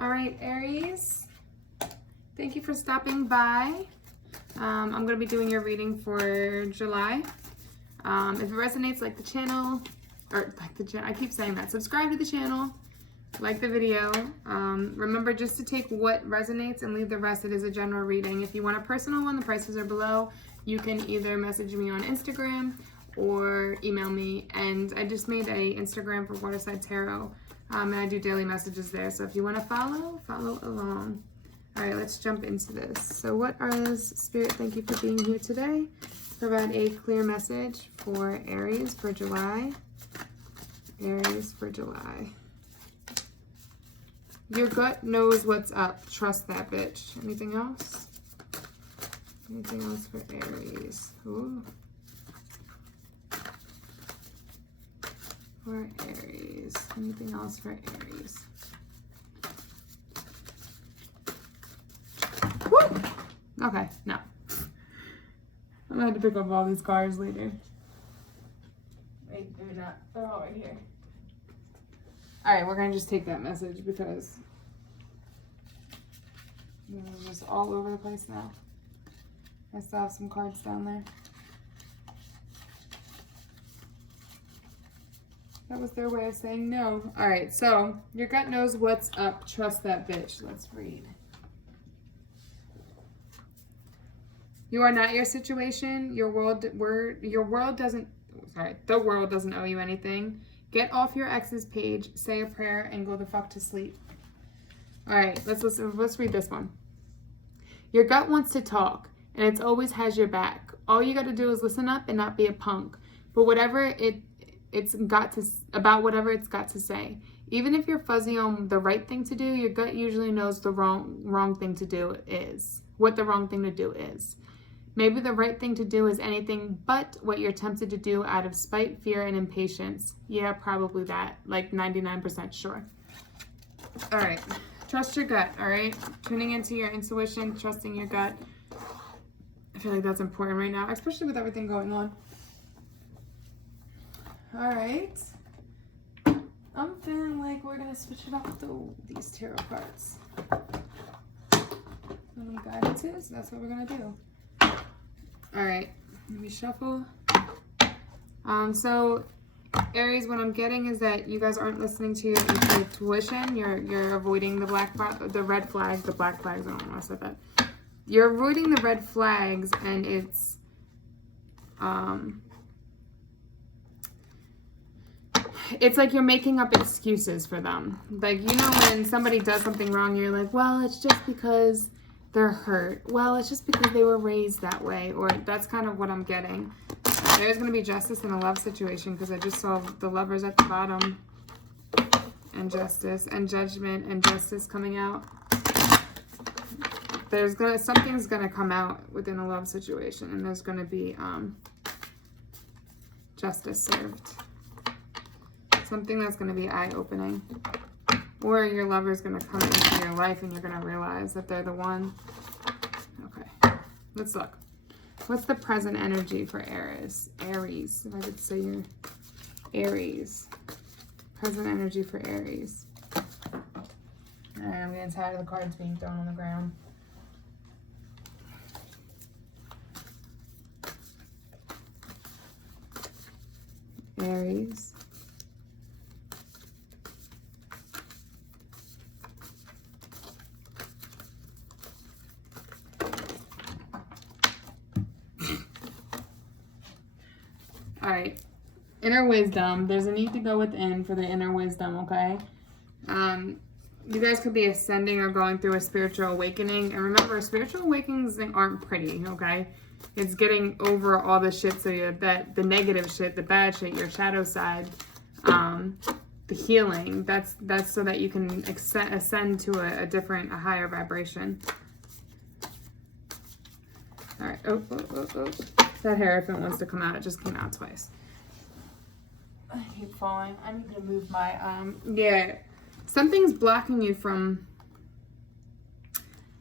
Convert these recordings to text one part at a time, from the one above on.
All right, Aries. Thank you for stopping by. I'm going to be doing your reading for July. If it resonates, like the channel, I keep saying that. Subscribe to the channel, like the video. Remember just to take what resonates and leave the rest. It is a general reading. If you want a personal one, the prices are below. You can either message me on Instagram or email me. And I just made a Instagram for Waterside Tarot. And I do daily messages there. So if you want to follow along. All right, let's jump into this. So what is Spirit? Thank you for being here today. Provide a clear message for Aries for July. Aries for July. Your gut knows what's up. Trust that bitch. Anything else? Anything else for Aries? Ooh. For Aries. Anything else for Aries? Woo! Okay, no. I'm gonna have to pick up all these cards later. Wait, maybe not. They're all right here. Alright, we're gonna just take that message because they're just all over the place now. I still have some cards down there. That was their way of saying no. Alright, so your gut knows what's up. Trust that bitch. Let's read. You are not your situation. The world doesn't owe you anything. Get off your ex's page, say a prayer, and go the fuck to sleep. All right, let's read this one. Your gut wants to talk, and it always has your back. All you got to do is listen up and not be a punk. But whatever it's got to say. Even if you're fuzzy on the right thing to do, your gut usually knows the wrong thing to do is. What the wrong thing to do is. Maybe the right thing to do is anything but what you're tempted to do out of spite, fear, and impatience. Yeah, probably that. Like 99% sure. All right. Trust your gut, all right? Tuning into your intuition, trusting your gut. I feel like that's important right now, especially with everything going on. All right. I'm feeling like we're going to switch it up with these tarot cards. Little guidances, that's what we're going to do. All right, let me shuffle. So Aries, what I'm getting is that you guys aren't listening to your intuition. You're avoiding the black flags. I don't know why I said that. You're avoiding the red flags, and it's like you're making up excuses for them. Like, you know, when somebody does something wrong, you're like, well, it's just because they're hurt. Well, it's just because they were raised that way. Or that's kind of what I'm getting. There's going to be justice in a love situation because I just saw the Lovers at the bottom. And justice and judgment and justice coming out. Something's going to come out within a love situation. And there's going to be justice served. Something that's going to be eye-opening. Or your lover's going to come into your life and you're going to realize that they're the one. Okay, let's look. What's the present energy for Aries? Aries, if I could say your Aries. Present energy for Aries. All right, I'm getting tired of the cards being thrown on the ground. Aries. All right, inner wisdom. There's a need to go within for the inner wisdom, okay? You guys could be ascending or going through a spiritual awakening. And remember, spiritual awakenings aren't pretty, okay? It's getting over all the shit, so the negative shit, the bad shit, your shadow side, the healing. That's so that you can ascend to a higher vibration. All right. Oh. That Hierophant wants to come out. It just came out twice. I keep falling. I need to move my, yeah. Something's blocking you from,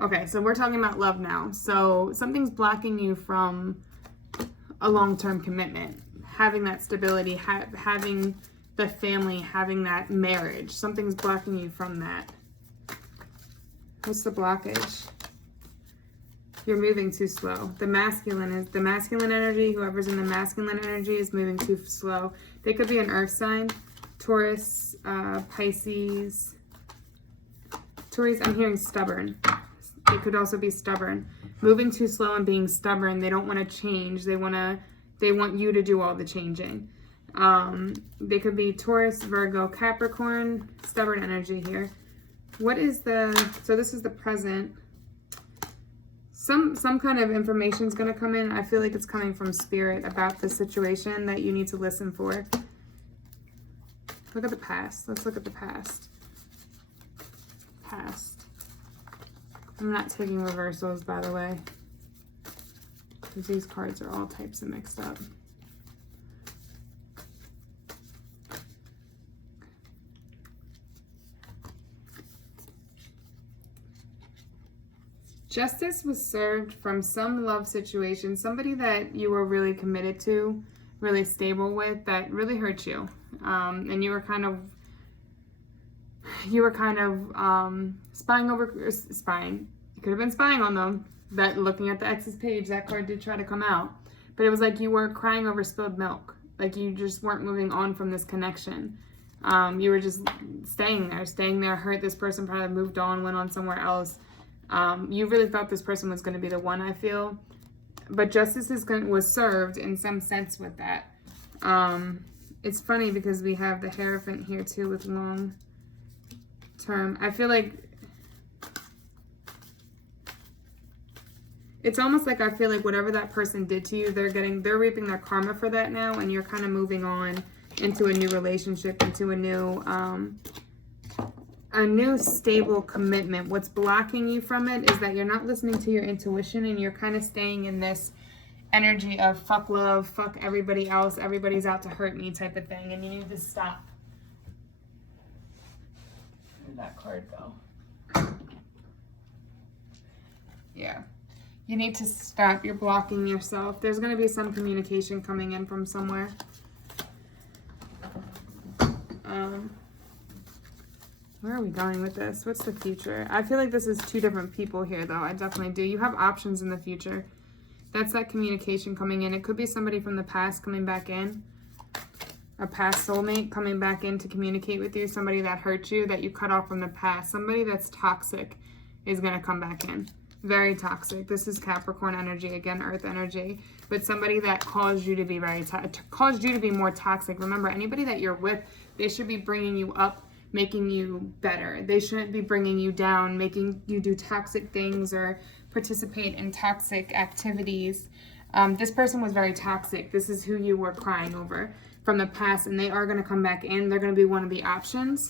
okay, so we're talking about love now. So something's blocking you from a long-term commitment. Having that stability, having the family, having that marriage. Something's blocking you from that. What's the blockage? You're moving too slow. The masculine energy, whoever's in the masculine energy is moving too slow. They could be an earth sign, Taurus, Pisces. Taurus, I'm hearing stubborn. It could also be stubborn. Moving too slow and being stubborn. They don't want to change. They want you to do all the changing. They could be Taurus, Virgo, Capricorn, stubborn energy here. What is so this is the present. Some kind of information is going to come in. I feel like it's coming from spirit about the situation that you need to listen for. Look at the past. Let's look at the past. Past. I'm not taking reversals, by the way, because these cards are all types of mixed up. Justice was served from some love situation, somebody that you were really committed to, really stable with, that really hurt you. And you were kind of spying. You could have been spying on them. That looking at the ex's page, that card did try to come out. But it was like you were crying over spilled milk. Like you just weren't moving on from this connection. You were just staying there, hurt. This person probably moved on, went on somewhere else. You really thought this person was going to be the one, I feel. But justice was served in some sense with that. It's funny because we have the Hierophant here too with long term. I feel like it's almost like I feel like whatever that person did to you, they're reaping their karma for that now, and you're kind of moving on into a new relationship, into a new stable commitment. What's blocking you from it is that you're not listening to your intuition, and you're kind of staying in this energy of fuck love, fuck everybody else, everybody's out to hurt me type of thing, and you need to stop. Where'd that card go? Yeah. You need to stop. You're blocking yourself. There's going to be some communication coming in from somewhere. Where are we going with this? What's the future? I feel like this is two different people here, though. I definitely do. You have options in the future. That's that communication coming in. It could be somebody from the past coming back in. A past soulmate coming back in to communicate with you. Somebody that hurt you, that you cut off from the past. Somebody that's toxic is going to come back in. Very toxic. This is Capricorn energy, again, earth energy. But somebody that caused you to be caused you to be more toxic. Remember, anybody that you're with, they should be bringing you up, making you better. They shouldn't be bringing you down, making you do toxic things or participate in toxic activities. This person was very toxic. This is who you were crying over from the past, and they are going to come back in. They're going to be one of the options.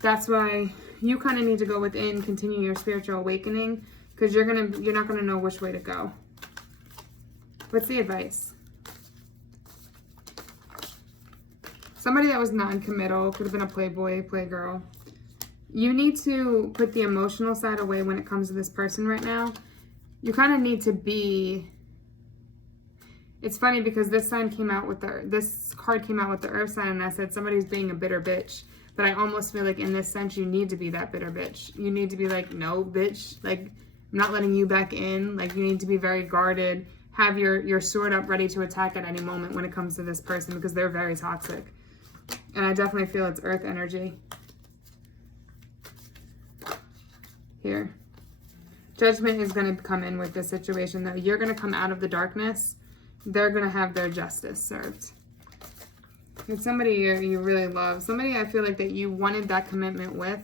That's why you kind of need to go within, continue your spiritual awakening, because you're not going to know which way to go. What's the advice? Somebody that was non-committal, could have been a playboy, playgirl. You need to put the emotional side away when it comes to this person right now. You kind of need to be... It's funny because this card came out with the earth sign, and I said somebody's being a bitter bitch. But I almost feel like in this sense, you need to be that bitter bitch. You need to be like, no, bitch. Like, I'm not letting you back in. Like, you need to be very guarded. Have your sword up ready to attack at any moment when it comes to this person, because they're very toxic. And I definitely feel it's earth energy. Here. Judgment is going to come in with this situation, though. You're going to come out of the darkness. They're going to have their justice served. It's somebody you really love. Somebody I feel like that you wanted that commitment with.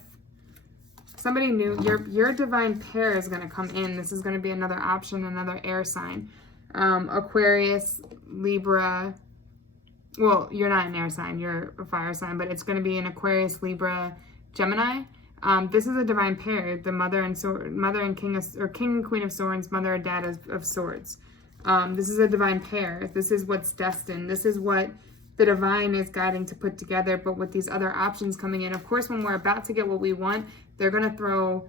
Somebody new. Your divine pair is going to come in. This is going to be another option, another air sign. Aquarius, Libra. Well, you're not an air sign. You're a fire sign. But it's going to be an Aquarius, Libra, Gemini. This is a divine pair. The mother and king and queen of swords, mother and dad of swords. This is a divine pair. This is what's destined. This is what the divine is guiding to put together, but with these other options coming in, of course, when we're about to get what we want, they're going to throw,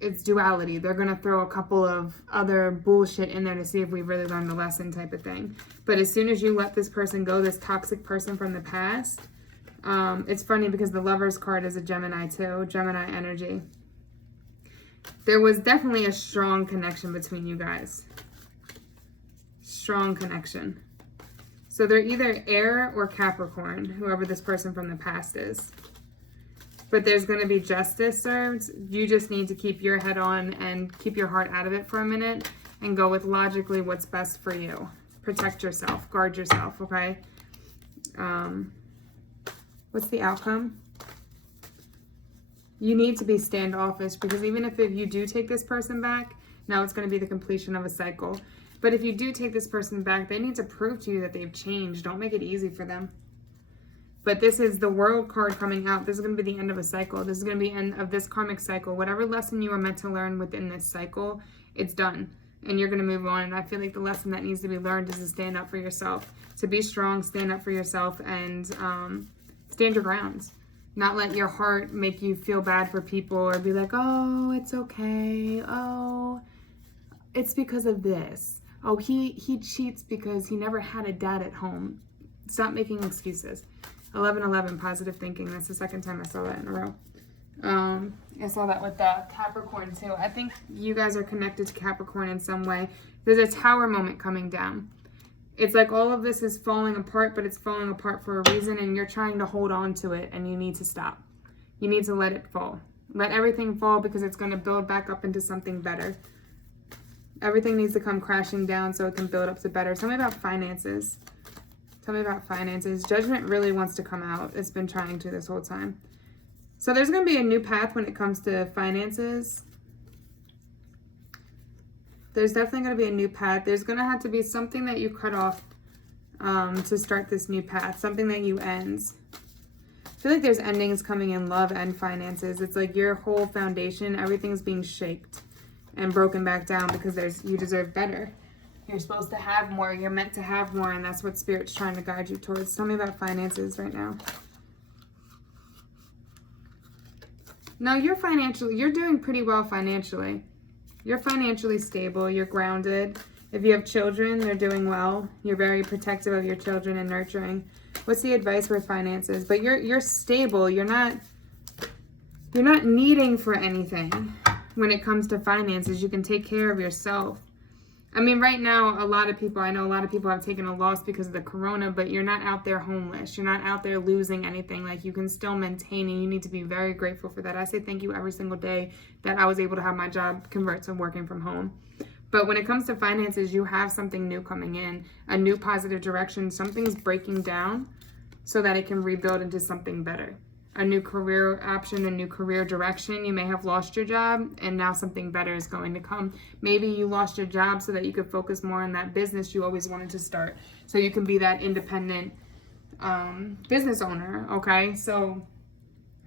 it's duality. They're going to throw a couple of other bullshit in there to see if we really learned the lesson type of thing. But as soon as you let this person go, this toxic person from the past, It's funny because the Lovers card is a Gemini too, Gemini energy. There was definitely a strong connection between you guys. Strong connection. So they're either air or Capricorn, whoever this person from the past is. But there's going to be justice served. You just need to keep your head on and keep your heart out of it for a minute and go with logically what's best for you. Protect yourself. Guard yourself, okay? What's the outcome? You need to be standoffish because even if you do take this person back, now it's going to be the completion of a cycle. But if you do take this person back, they need to prove to you that they've changed. Don't make it easy for them. But this is the World card coming out. This is going to be the end of a cycle. This is going to be the end of this karmic cycle. Whatever lesson you were meant to learn within this cycle, it's done. And you're going to move on. And I feel like the lesson that needs to be learned is to stand up for yourself. To be strong, stand up for yourself, and stand your ground. Not let your heart make you feel bad for people or be like, oh, it's okay. Oh, it's because of this. Oh, he cheats because he never had a dad at home. Stop making excuses. 1111, positive thinking. That's the second time I saw that in a row. I saw that with Capricorn too. I think you guys are connected to Capricorn in some way. There's a tower moment coming down. It's like all of this is falling apart, but it's falling apart for a reason, and you're trying to hold on to it, and you need to stop. You need to let it fall. Let everything fall because it's going to build back up into something better. Everything needs to come crashing down so it can build up to better. Tell me about finances. Tell me about finances. Judgment really wants to come out. It's been trying to this whole time. So there's going to be a new path when it comes to finances. There's definitely going to be a new path. There's going to have to be something that you cut off to start this new path. Something that you end. I feel like there's endings coming in love and finances. It's like your whole foundation, everything's being shaped and broken back down because you deserve better. You're supposed to have more. You're meant to have more, and that's what Spirit's trying to guide you towards. Tell me about finances right now. No, you're doing pretty well financially. You're financially stable. You're grounded. If you have children, they're doing well. You're very protective of your children and nurturing. What's the advice with finances? But you're stable. You're not needing for anything when it comes to finances. You can take care of yourself. I mean, right now, I know a lot of people have taken a loss because of the corona, but you're not out there homeless. You're not out there losing anything. Like, you can still maintain, and you need to be very grateful for that. I say thank you every single day that I was able to have my job convert to working from home. But when it comes to finances, you have something new coming in, a new positive direction. Something's breaking down so that it can rebuild into something better. A new career option, a new career direction. You may have lost your job and now something better is going to come. Maybe you lost your job so that you could focus more on that business you always wanted to start. So you can be that independent business owner, okay? So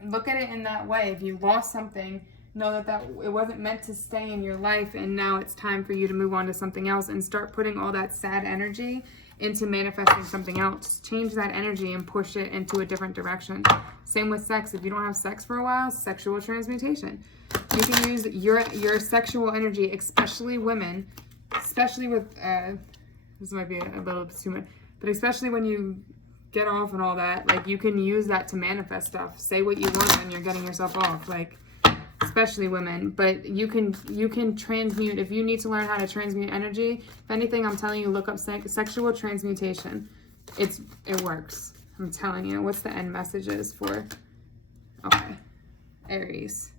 look at it in that way. If you lost something, know that it wasn't meant to stay in your life, and now it's time for you to move on to something else and start putting all that sad energy into manifesting something else. Change that energy and push it into a different direction. Same with sex. If you don't have sex for a while, sexual transmutation. You can use your sexual energy, especially women, especially with, this might be a little bit too much, but especially when you get off and all that, like, you can use that to manifest stuff. Say what you want when you're getting yourself off, like, especially women. But you can transmute. If you need to learn how to transmute energy, if anything, I'm telling you, look up sexual transmutation. It works. I'm telling you. What's the end messages for? Okay, Aries.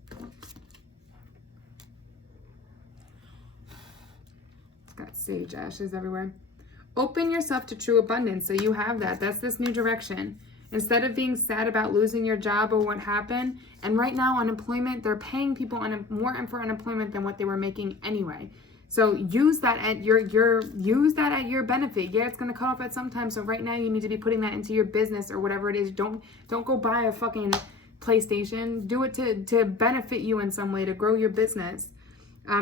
It's got sage ashes everywhere. Open yourself to true abundance. So you have that. That's this new direction. Instead of being sad about losing your job or what happened, and right now unemployment, they're paying people more for unemployment than what they were making anyway. So use that at your benefit. Yeah, it's gonna cut off at some time. So right now you need to be putting that into your business or whatever it is. Don't go buy a fucking PlayStation. Do it to benefit you in some way, to grow your business.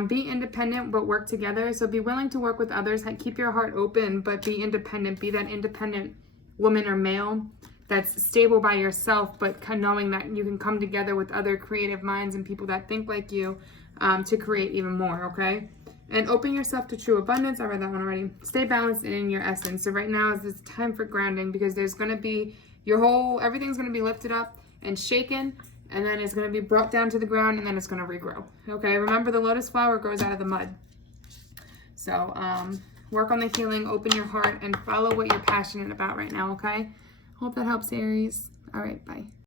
Be independent, but work together. So be willing to work with others. Keep your heart open, but be independent. Be that independent woman or male that's stable by yourself, but knowing that you can come together with other creative minds and people that think like you to create even more, okay? And open yourself to true abundance. I read that one already. Stay balanced and in your essence. So right now is this time for grounding, because there's going to be Everything's going to be lifted up and shaken, and then it's going to be brought down to the ground, and then it's going to regrow. Okay, remember the lotus flower grows out of the mud. So work on the healing, open your heart, and follow what you're passionate about right now, okay? Hope that helps, Aries. All right, bye.